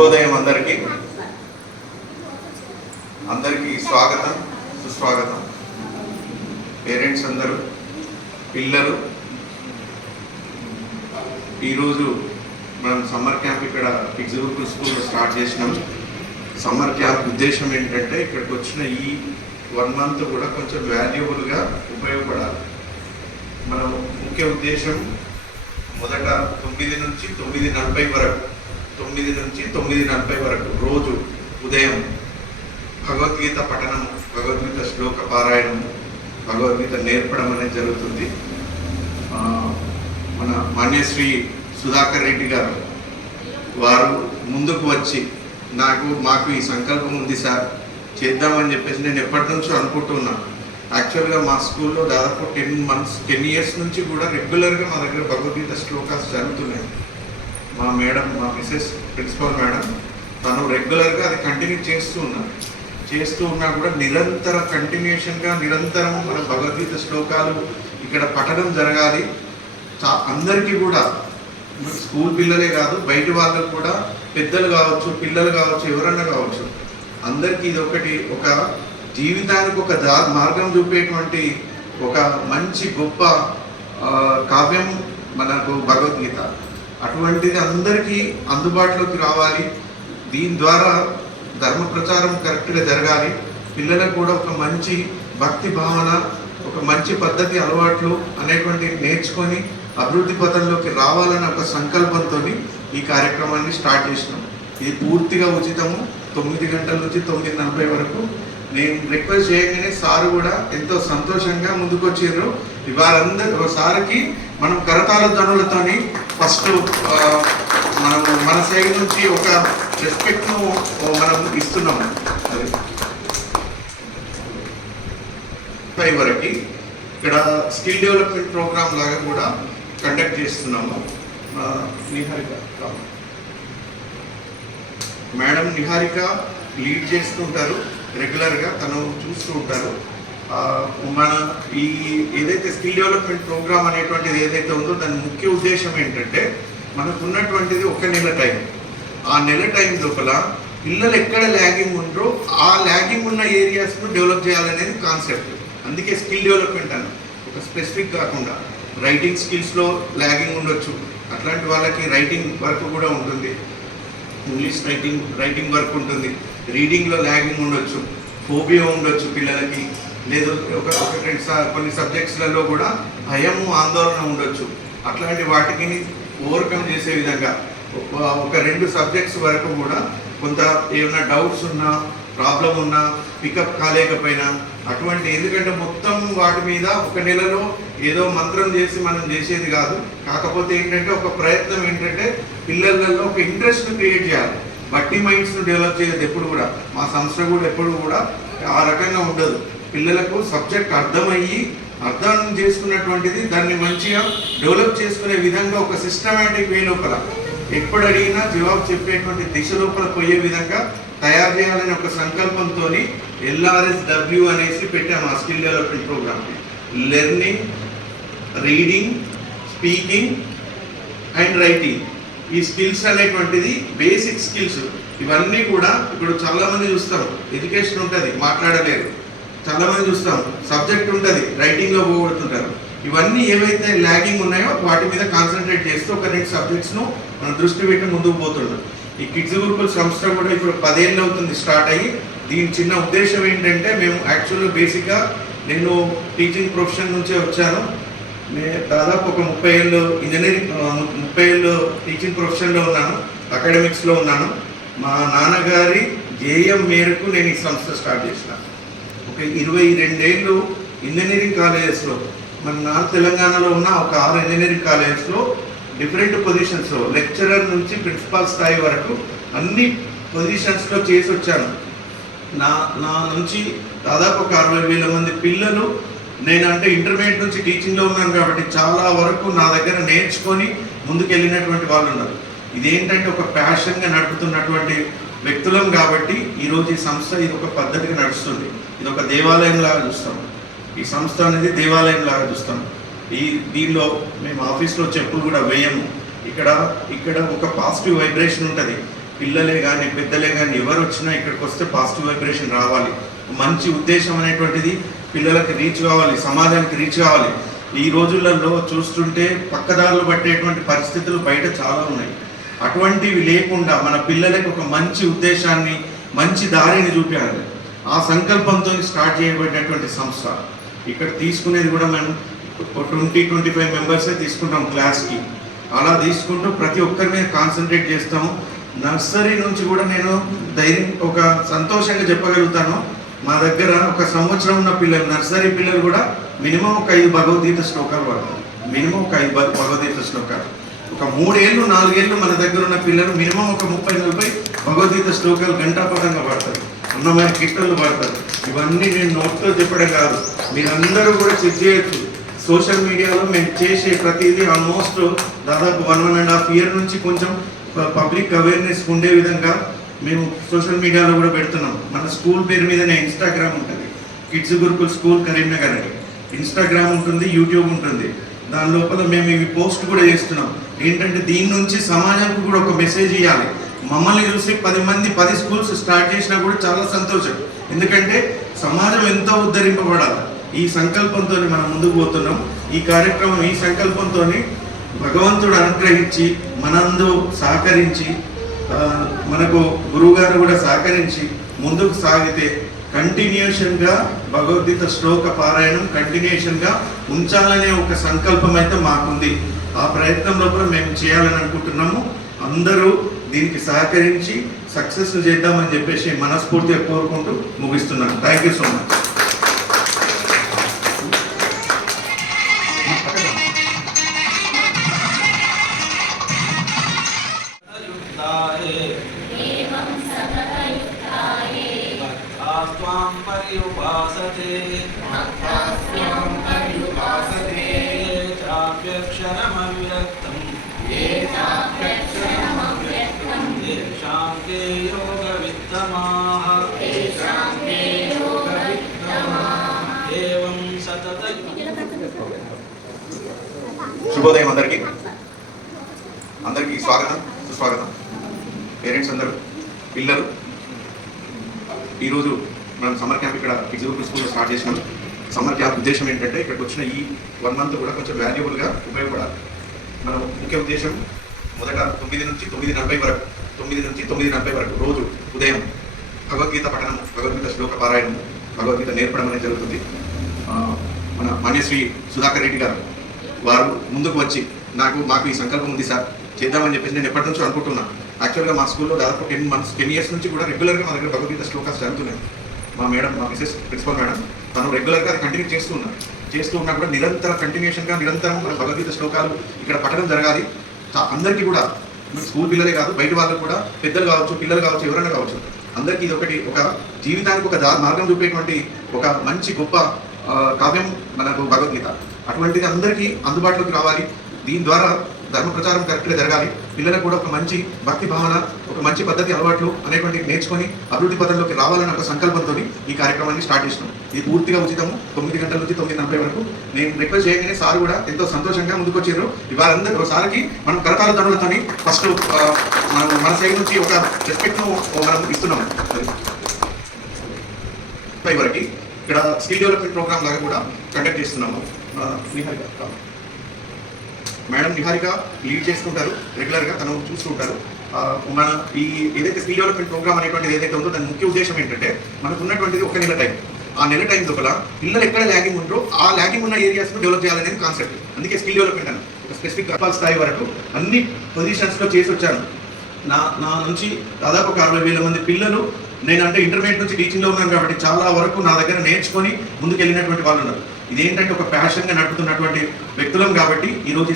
శుభోదయం అందరికీ స్వాగతం సుస్వాగతం. పేరెంట్స్ అందరూ, పిల్లలు, ఈరోజు మనం సమ్మర్ క్యాంప్ ఇక్కడ కిడ్స్ గురుకుల్ స్కూల్లో స్టార్ట్ చేసినాం. సమ్మర్ క్యాంప్ ఉద్దేశం ఏంటంటే ఇక్కడికి వచ్చిన ఈ 1 మంత్ కూడా కొంచెం వాల్యుబుల్గా ఉపయోగపడాలి. మన ముఖ్య ఉద్దేశం మొదట 9 నుంచి 9:40 వరకు 9 నుంచి 9:40 వరకు రోజు ఉదయం భగవద్గీత పఠనం, భగవద్గీత శ్లోక పారాయణం, భగవద్గీత నేర్పడం అనేది జరుగుతుంది. మన మాన్యశ్రీ సుధాకర్ రెడ్డి గారు వారు ముందుకు వచ్చి మాకు ఈ సంకల్పం ఉంది సార్, చేద్దామని చెప్పేసి నేను ఎప్పటి నుంచో అనుకుంటున్నాను. యాక్చువల్గా మా స్కూల్లో దాదాపు 10 ఇయర్స్ నుంచి కూడా రెగ్యులర్గా మా దగ్గర భగవద్గీత శ్లోకాస్ జరుగుతున్నాయి. మా మేడం, మా మిసెస్ ప్రిన్సిపల్ మేడం, తను రెగ్యులర్గా అది కంటిన్యూ చేస్తూ ఉన్నా కూడా కంటిన్యూషన్గా నిరంతరం మన భగవద్గీత శ్లోకాలు ఇక్కడ పఠనం జరగాలి. అందరికీ కూడా, స్కూల్ పిల్లలే కాదు, బయట వాళ్ళకు కూడా, పెద్దలు కావచ్చు, పిల్లలు కావచ్చు, ఎవరన్నా కావచ్చు, అందరికీ ఇది ఒక జీవితానికి ఒక మార్గం చూపేటువంటి ఒక మంచి గొప్ప కావ్యం మనకు భగవద్గీత. అటువంటిది అందరికీ అందుబాటులోకి రావాలి. దీని ద్వారా ధర్మ ప్రచారం కరెక్ట్గా జరగాలి. పిల్లలకు కూడా ఒక మంచి భక్తి భావన, ఒక మంచి పద్ధతి, అలవాట్లు అనేటువంటి నేర్చుకొని అభివృద్ధి పథంలోకి రావాలన్న ఒక సంకల్పంతో ఈ కార్యక్రమాన్ని స్టార్ట్ చేసినాం. ఇది పూర్తిగా ఉచితము. 9 గంటల నుంచి 9:40 వరకు. నేను రిక్వెస్ట్ చేయగానే సారు కూడా ఎంతో సంతోషంగా ముందుకు వచ్చారు. ఇవాళందరూ సార్కి మనం కరతాళ ధ్వనులతోని ఫస్ట్ మన సైడ్ నుంచి ఒక రెస్పెక్ట్ను మనం ఇస్తున్నాము. అది వరకు ఇక్కడ స్కిల్ డెవలప్మెంట్ ప్రోగ్రామ్ లాగా కూడా కండక్ట్ చేస్తున్నాము. నిహారిక మేడం నిహారిక లీడ్ చేస్తుంటారు, రెగ్యులర్గా తను చూస్తూ ఉంటారు. మన ఏదైతే స్కిల్ డెవలప్మెంట్ ప్రోగ్రామ్ అనేటువంటిది ఏదైతే ఉందో దాని ముఖ్య ఉద్దేశం ఏంటంటే, మనకు ఉన్నటువంటిది 1 నెల టైం. ఆ నెల టైం లోపల పిల్లలు ఎక్కడ ల్యాగింగ్ ఉంటారో ఆ ల్యాగింగ్ ఉన్న ఏరియాస్ను డెవలప్ చేయాలనేది కాన్సెప్ట్. అందుకే స్కిల్ డెవలప్మెంట్ అని ఒక స్పెసిఫిక్ కాకుండా, రైటింగ్ స్కిల్స్లో ల్యాగింగ్ ఉండొచ్చు, అట్లాంటి వాళ్ళకి రైటింగ్ వర్క్ కూడా ఉంటుంది, ఇంగ్లీష్ రైటింగ్ వర్క్ ఉంటుంది, రీడింగ్లో ల్యాగింగ్ ఉండొచ్చు, ఫోబియా ఉండొచ్చు పిల్లలకి, లేదు కొన్ని సబ్జెక్ట్స్లలో కూడా భయము, ఆందోళన ఉండొచ్చు. అట్లాంటి వాటికి ఓవర్కమ్ చేసే విధంగా ఒక 2 సబ్జెక్ట్స్ వరకు కూడా కొంత ఏమైనా డౌట్స్ ఉన్నా, ప్రాబ్లం ఉన్నా, పికప్ కాలేకపోయినా అటువంటి, ఎందుకంటే మొత్తం వాటి మీద 1 నెలలో ఏదో మంత్రం చేసి మనం చేసేది కాదు. కాకపోతే ఏంటంటే ఒక ప్రయత్నం ఏంటంటే పిల్లలలో ఒక ఇంట్రెస్ట్ను క్రియేట్ చేయాలి. బట్టి మైండ్స్ను డెవలప్ చేయదు ఎప్పుడు కూడా. మా సంస్థ కూడా ఎప్పుడు కూడా ఆ రకంగా ఉండదు. పిల్లలకు సబ్జెక్ట్ అర్థం చేసుకున్నటువంటిది దాన్ని మంచిగా డెవలప్ చేసుకునే విధంగా ఒక సిస్టమేటిక్ వే లోపల ఎప్పుడు అడిగినా జవాబు చెప్పేటువంటి దిశ లోపల పోయే విధంగా తయారు చేయాలని ఒక సంకల్పంతో LRSW అనేసి పెట్టాము ఆ skill development program. Learning, reading, speaking and writing. ఈ స్కిల్స్ అనేటువంటిది బేసిక్ స్కిల్స్. ఇవన్నీ కూడా ఇప్పుడు చాలామంది చూస్తాం, ఎడ్యుకేషన్ ఉంటుంది, మాట్లాడలేరు. చాలామంది చూస్తాం, సబ్జెక్ట్ ఉంటుంది, రైటింగ్లో పోగొడుతుంటారు. ఇవన్నీ ఏవైతే ల్యాగింగ్ ఉన్నాయో వాటి మీద కాన్సన్ట్రేట్ చేస్తూ ఒక 2 సబ్జెక్ట్స్ను మనం దృష్టి పెట్టి ముందుకు పోతున్నాం. ఈ కిడ్స్ గురుకుల్ సంస్థ కూడా ఇప్పుడు 10 ఏళ్ళు అవుతుంది స్టార్ట్ అయ్యి. దీని చిన్న ఉద్దేశం ఏంటంటే, మేము యాక్చువల్గా బేసిక్గా నేను టీచింగ్ ప్రొఫెషన్ నుంచే వచ్చాను. నేను దాదాపు ఒక 30 ఏళ్ళు ఇంజనీరింగ్, 30 ఏళ్ళు టీచింగ్ ప్రొఫెషన్లో ఉన్నాను, అకాడమిక్స్లో ఉన్నాను. మా నాన్నగారి ధ్యేయం మేరకు నేను ఈ సంస్థ స్టార్ట్ చేసిన. ఒక 22 ఏళ్ళు ఇంజనీరింగ్ కాలేజెస్లో, మన నార్త్ తెలంగాణలో ఉన్న ఒక 6 ఇంజనీరింగ్ కాలేజెస్లో డిఫరెంట్ పొజిషన్స్లో, లెక్చరర్ నుంచి ప్రిన్సిపాల్ స్థాయి వరకు అన్ని పొజిషన్స్లో చేసి వచ్చాను. నా నుంచి దాదాపు ఒక 60,000 మంది పిల్లలు, నేను అంటే ఇంటర్మీడియట్ నుంచి టీచింగ్లో ఉన్నాను కాబట్టి చాలా వరకు నా దగ్గర నేర్చుకొని ముందుకు వెళ్ళినటువంటి వాళ్ళు ఉన్నారు. ఇదేంటంటే ఒక ప్యాషన్గా నడుపుతున్నటువంటి వ్యక్తులం కాబట్టి ఈరోజు ఈ సంస్థ ఇది ఒక పద్ధతిగా నడుస్తుంది. ఇది ఒక దేవాలయం లాగా చూస్తాం. ఈ సంస్థ అనేది దేవాలయం లాగా చూస్తాం. దీనిలో మేము ఆఫీస్లో చెప్పులు కూడా వేయము. ఇక్కడ ఒక పాజిటివ్ వైబ్రేషన్ ఉంటుంది. పిల్లలే కానీ పెద్దలే కానీ ఎవరు వచ్చినా ఇక్కడికి వస్తే పాజిటివ్ వైబ్రేషన్ రావాలి, మంచి ఉద్దేశం అనేటువంటిది పిల్లలకి రీచ్ కావాలి, సమాజానికి రీచ్ కావాలి. ఈ రోజులలో చూస్తుంటే పక్కదారులు పట్టేటువంటి పరిస్థితులు బయట చాలా ఉన్నాయి. అటువంటివి లేకుండా మన పిల్లలకి ఒక మంచి ఉద్దేశాన్ని, మంచి దారిని చూపించాలి. ఆ సంకల్పంతో స్టార్ట్ చేయబడినటువంటి సంస్థ. ఇక్కడ తీసుకునేది కూడా మనం 20-25 మెంబర్సే తీసుకుంటాం క్లాస్కి. అలా తీసుకుంటూ ప్రతి ఒక్కరి మీద కాన్సన్ట్రేట్ చేస్తాము. నర్సరీ నుంచి కూడా నేను ఒక సంతోషంగా చెప్పగలుగుతాను, మా దగ్గర ఒక సంవత్సరం ఉన్న పిల్లలు, నర్సరీ పిల్లలు కూడా మినిమం ఒక 5 భగవద్గీత శ్లోకాలు పడతారు. మినిమం ఒక 5 భగవద్గీత శ్లోకాలు. ఒక 3 ఏళ్ళు 4 ఏళ్ళు మన దగ్గర ఉన్న పిల్లలు మినిమం ఒక 30-40 భగవద్గీత శ్లోకాలు గంటాపదంగా పడతారు, అన్నమైన కీర్తనలు పడతారు. ఇవన్నీ నేను నోట్తో చెప్పడం కాదు, మీరందరూ కూడా చెక్ చేయొచ్చు. సోషల్ మీడియాలో మేము చేసే ప్రతిదీ ఆల్మోస్ట్ దాదాపు 1.5 ఇయర్ నుంచి కొంచెం పబ్లిక్ అవేర్నెస్ ఉండే విధంగా మేము సోషల్ మీడియాలో కూడా పెడుతున్నాం. మన స్కూల్ పేరు మీదనే ఇన్స్టాగ్రామ్ ఉంటుంది, కిడ్స్ గురుకుల్ స్కూల్ కరీంనగర్ అని ఇన్స్టాగ్రామ్ ఉంటుంది, యూట్యూబ్ ఉంటుంది. దాని లోపల మేము ఇవి పోస్ట్ కూడా చేస్తున్నాం. ఏంటంటే దీని నుంచి సమాజానికి కూడా ఒక మెసేజ్ ఇవ్వాలి. మమ్మల్ని చూసి 10 మంది 10 స్కూల్స్ స్టార్ట్ చేసినా కూడా చాలా సంతోషం. ఎందుకంటే సమాజం ఎంతో ఉద్ధరింపబడాలి. ఈ సంకల్పంతో మనం ముందుకు పోతున్నాం. ఈ కార్యక్రమం ఈ సంకల్పంతో భగవంతుడు అనుగ్రహించి మనందు సహకరించి మనకు గురువుగారు కూడా సహకరించి ముందుకు సాగితే కంటిన్యూషన్గా భగవద్గీత శ్లోక పారాయణం కంటిన్యూషన్గా ఉంచాలనే ఒక సంకల్పం అయితే మాకుంది. ఆ ప్రయత్నంలో కూడా మేము చేయాలని అనుకుంటున్నాము. అందరూ దీనికి సహకరించి సక్సెస్ చేద్దామని చెప్పేసి మనస్ఫూర్తిగా కోరుకుంటూ ముగిస్తున్నాను. Thank you so much. శుభోదయం అందరికీ స్వాగతం సుస్వాగతం. పేరెంట్స్ అందరూ, పిల్లలు, ఈరోజు మనం సమ్మర్ క్యాంప్ ఇక్కడ కిడ్స్ గురుకుల్ స్కూల్లో స్టార్ట్ చేసినాం. సమ్మర్ క్యాంప్ ఉద్దేశం ఏంటంటే ఇక్కడికి వచ్చిన ఈ 1 మంత్ కూడా కొంచెం వాల్యుబుల్గా ఉపయోగపడాలి. మన ముఖ్య ఉద్దేశం మొదట 9 నుంచి 9:40 వరకు రోజు ఉదయం భగవద్గీత పఠనం, భగవద్గీత శ్లోక పారాయణం, భగవద్గీత నేర్పడం అనేది జరుగుతుంది. మన మాన్యశ్రీ సుధాకర్ రెడ్డి గారు వారు ముందుకు వచ్చి మాకు ఈ సంకల్పం ఉంది సార్, చేద్దామని చెప్పేసి నేను ఎప్పటి నుంచో అనుకుంటున్నాను. యాక్చువల్గా మా స్కూల్లో దాదాపు 10 ఇయర్స్ నుంచి కూడా రెగ్యులర్గా మా దగ్గర భగవద్గీత శ్లోకాస్ జరుగుతున్నాయి. మా మేడం, మా మిసెస్ ప్రిన్సిపల్ మేడం, తను రెగ్యులర్గా అది కంటిన్యూ చేస్తూ ఉన్నా కూడా నిరంతరం మన భగవద్గీత శ్లోకాలు ఇక్కడ పఠనం జరగాలి. అందరికీ కూడా స్కూల్ పిల్లలే కాదు, బయట వాళ్ళకు కూడా, పెద్దలు కావచ్చు, పిల్లలు కావచ్చు, ఎవరైనా కావచ్చు, అందరికీ ఇది ఒక జీవితానికి ఒక మార్గం చూపేటువంటి ఒక మంచి గొప్ప కావ్యం మనకు భగవద్గీత. అటువంటిది అందరికీ అందుబాటులోకి రావాలి. దీని ద్వారా ధర్మ ప్రచారం కరెక్ట్గా జరగాలి. పిల్లలకు కూడా ఒక మంచి భక్తి భావన, ఒక మంచి పద్ధతి, అలవాట్లు అనేటువంటి నేర్చుకొని అభివృద్ధి పథంలోకి రావాలని ఒక సంకల్పంతో ఈ కార్యక్రమాన్ని స్టార్ట్ చేసినాం. ఇది పూర్తిగా ఉచితము. 9 గంటల నుంచి 9:40 వరకు. నేను రిక్వెస్ట్ చేయగానే సార్ కూడా ఎంతో సంతోషంగా ముందుకు వచ్చారు. ఇవాళందరూ సార్కి మనం కరతాల దండులతో ఫస్ట్ మన సైడ్ నుంచి ఒక రెస్పెక్ట్ను మనం ఇస్తున్నాము. వరకు ఇక్కడ స్కిల్ డెవలప్మెంట్ ప్రోగ్రామ్ లాగా కూడా కండక్ట్ చేస్తున్నాము. మేడం నిహారిక లీడ్ చేస్తుంటారు రెగ్యులర్గా, తను చూస్తుంటారు. మన ఏదైతే స్కిల్ డెవలప్మెంట్ ప్రోగ్రామ్ అనేటువంటిది ఏదైతే ఉందో దాని ముఖ్య ఉద్దేశం ఏంటంటే మనకు ఉన్నటువంటిది 1 నెల టైం. ఆ నెల టైం లోపల పిల్లలు ఎక్కడ ల్యాగింగ్ ఉంటారో ఆ ల్యాగింగ్ ఉన్న ఏరియాస్ను డెవలప్ చేయాలనేది కాన్సెప్ట్. అందుకే స్కిల్ డెవలప్మెంట్ అని ఒక స్పెసిఫిక్ స్థాయి వరకు అన్ని పొజిషన్స్లో చేసి వచ్చాను. నా నుంచి దాదాపు ఒక 60,000 మంది పిల్లలు, నేనంటే ఇంటర్మీడియట్ నుంచి టీచింగ్లో ఉన్నాను కాబట్టి చాలా వరకు నా దగ్గర నేర్చుకొని ముందుకు వెళ్ళినటువంటి వాళ్ళు ఉన్నారు. ఇదేంటంటే ఒక ప్యాషన్గా నడుపుతున్నటువంటి వ్యక్తులం కాబట్టి ఈరోజు